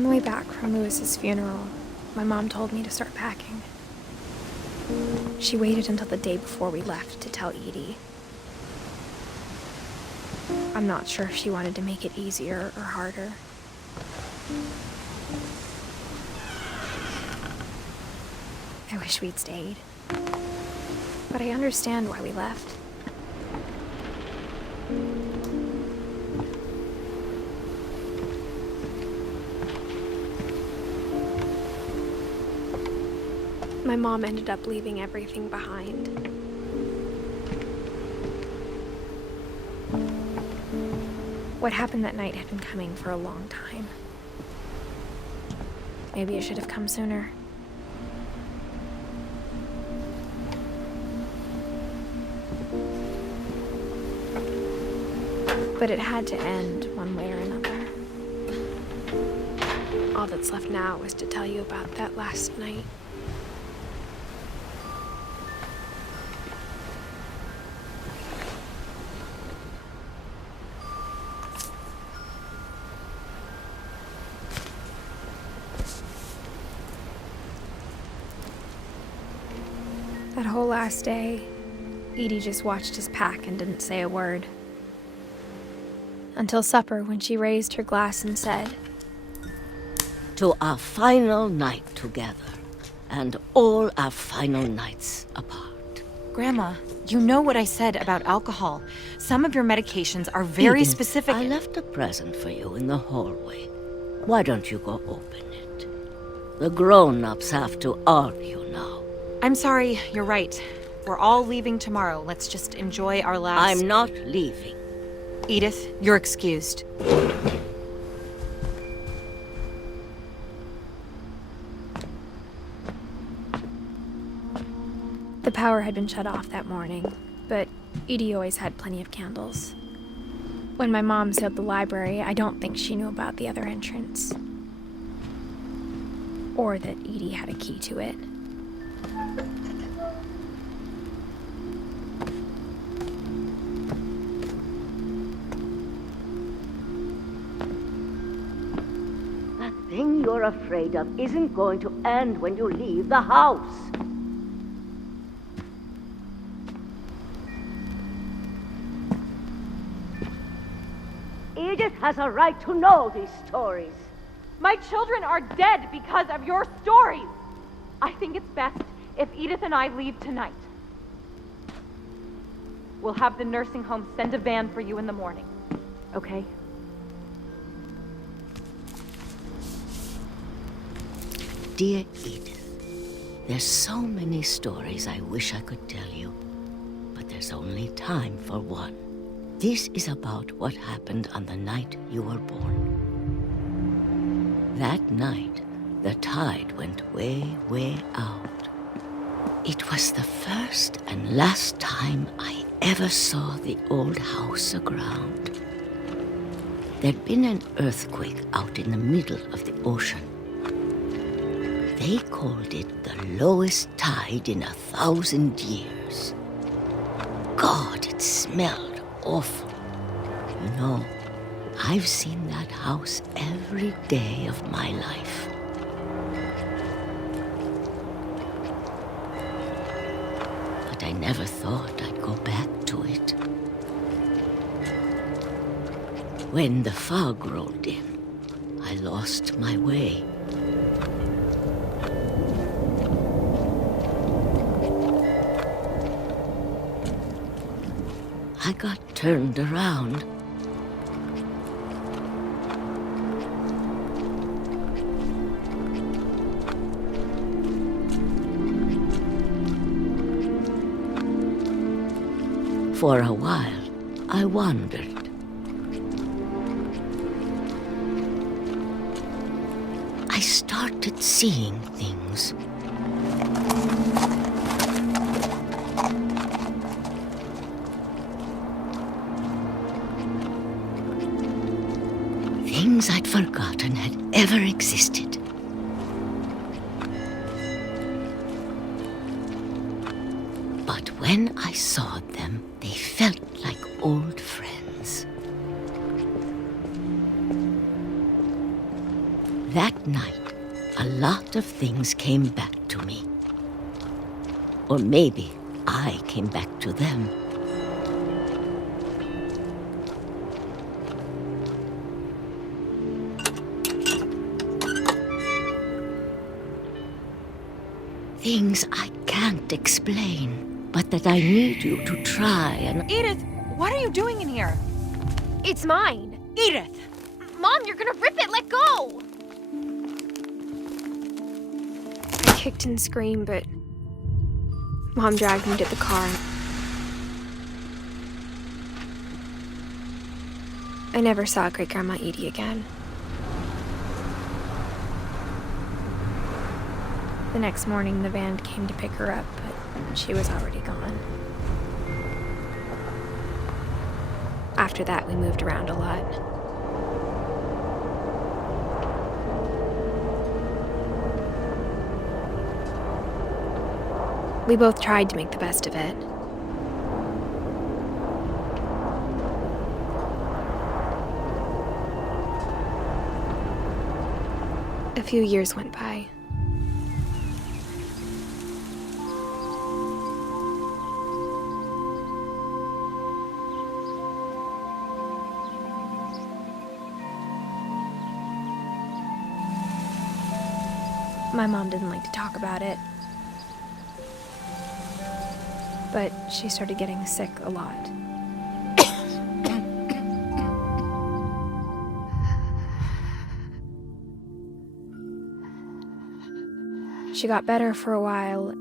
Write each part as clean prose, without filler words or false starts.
On the way back from Lewis's funeral, my mom told me to start packing. She waited until the day before we left to tell Edie. I'm not sure if she wanted to make it easier or harder. I wish we'd stayed. But I understand why we left. My mom ended up leaving everything behind. What happened that night had been coming for a long time. Maybe it should have come sooner. But it had to end one way or another. All that's left now is to tell you about that last night. That whole last day, Edie just watched us pack and didn't say a word. Until supper, when she raised her glass and said, "To our final night together, and all our final nights apart." Grandma, you know what I said about alcohol. Some of your medications are very Edith, specific. I left a present for you in the hallway. Why don't you go open it? The grown-ups have to argue now. I'm sorry, you're right. We're all leaving tomorrow. Let's just enjoy our last... I'm not leaving. Edith, you're excused. The power had been shut off that morning, but Edie always had plenty of candles. When my mom sealed the library, I don't think she knew about the other entrance. Or that Edie had a key to it. That thing you're afraid of isn't going to end when you leave the house. Edith has a right to know these stories. My children are dead because of your stories. I think it's best if Edith and I leave tonight. We'll have the nursing home send a van for you in the morning, okay? Dear Edith, there's so many stories I wish I could tell you, but there's only time for one. This is about what happened on the night you were born. That night, the tide went way, way out. It was the first and last time I ever saw the old house aground. There'd been an earthquake out in the middle of the ocean. They called it the lowest tide in 1,000 years. God, it smelled awful. You know, I've seen that house every day of my life. But I never thought I'd go back to it. When the fog rolled in, I lost my way. I got turned around. For a while, I wandered. I started seeing things. Things I'd forgotten had ever existed. But when I saw them, they felt like old friends. That that night, a lot of things came back to me. Or maybe I came back to them. Things I can't explain, but that I need you to try and... Edith, what are you doing in here? It's mine. Edith! Mom, you're gonna rip it! Let go! I kicked and screamed, but Mom dragged me to the car. I never saw Great-Grandma Edie again. The next morning, the van came to pick her up, but she was already gone. After that, we moved around a lot. We both tried to make the best of it. A few years went by. My mom didn't like to talk about it, but she started getting sick a lot. She got better for a while, and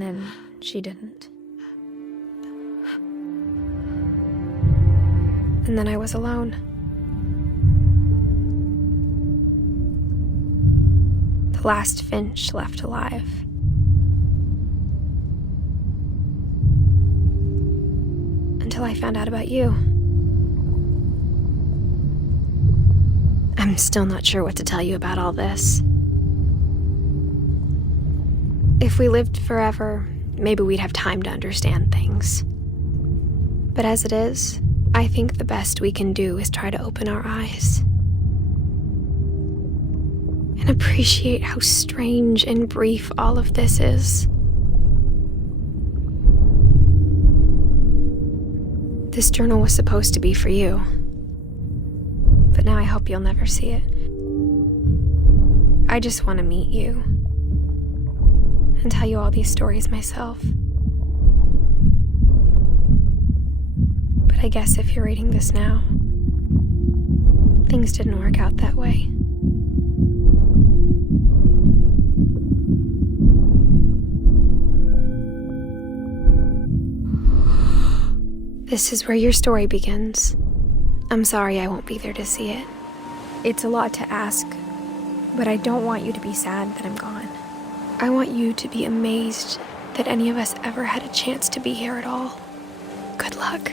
then she didn't. And then I was alone. The last Finch left alive. Until I found out about you. I'm still not sure what to tell you about all this. If we lived forever, maybe we'd have time to understand things. But as it is, I think the best we can do is try to open our eyes. And appreciate how strange and brief all of this is. This journal was supposed to be for you. But now I hope you'll never see it. I just want to meet you. And tell you all these stories myself. But I guess if you're reading this now, things didn't work out that way. This is where your story begins. I'm sorry I won't be there to see it. It's a lot to ask, but I don't want you to be sad that I'm gone. I want you to be amazed that any of us ever had a chance to be here at all. Good luck.